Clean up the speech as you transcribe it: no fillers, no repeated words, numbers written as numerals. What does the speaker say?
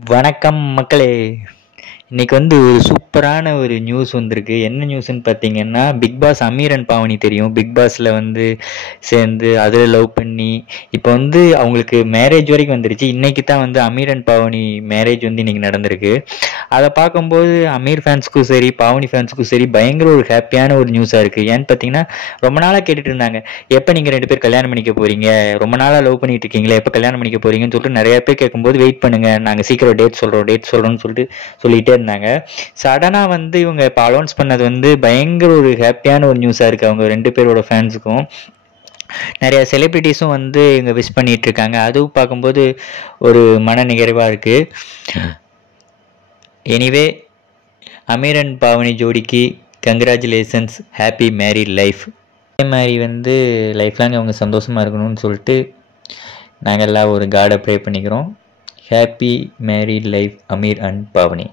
வணக்கம் மக்களே. இன்னைக்கு ஒரு சூப்பரான ஒரு நியூஸ் வந்திருக்கு. என்ன நியூஸ்ன்னு பார்த்தீங்கன்னா, பிக் பாஸ் அமீர் அண்ட் பாவனி தெரியும். பிக் பாஸ்ல சேர்ந்து அதில் லவ் பண்ணி இப்போ அவங்களுக்கு மேரேஜ் வரைக்கும் வந்துருச்சு. இன்னைக்கு தான் அமீர் அண்ட் பாவனி மேரேஜ் இன்னைக்கு நடந்திருக்கு. அதை பார்க்கும்போது அமீர் ஃபேன்ஸுக்கும் சரி பாவனி ஃபேன்ஸுக்கும் சரி பயங்கர ஒரு ஹாப்பியான ஒரு நியூஸாக இருக்குது. ஏன்னு பார்த்தீங்கன்னா, ரொம்ப நாளாக கேட்டுட்டு இருந்தாங்க, எப்போ நீங்கள் 2 பேர் கல்யாணம் பண்ணிக்க போறீங்க, ரொம்ப நாளாக லவ் பண்ணிட்டு இருக்கீங்களே, எப்போ கல்யாணம் பண்ணிக்க போறீங்கன்னு சொல்லிட்டு நிறைய பேர் கேட்கும்போது, வெயிட் பண்ணுங்க நாங்கள் சீக்கிரம் டேட் சொல்கிறோம்னு சொல்லிட்டே இருந்தாங்க. சடனாக இவங்க இப்போ அலௌன்ஸ் பண்ணது பயங்கர ஒரு ஹாப்பியான ஒரு நியூஸாக இருக்குது அவங்க 2 பேரோட ஃபேன்ஸுக்கும். நிறைய செலிபிரிட்டிஸும் இவங்க விஷ் பண்ணிட்டு இருக்காங்க. அதுவும் பார்க்கும்போது ஒரு மன நிறைவாக இருக்குது. எனிவே, அமீர் அண்ட் பாவனி ஜோடிக்கு கங்க்ராச்சுலேஷன்ஸ், ஹாப்பி மேரிட் லைஃப். அதே மாதிரி லைஃப் லாங் அவங்க சந்தோஷமாக இருக்கணும்னு சொல்லிட்டு நாங்கள் எல்லாம் ஒரு காடை ப்ரே பண்ணிக்கிறோம். Happy married life Amir and Pavani.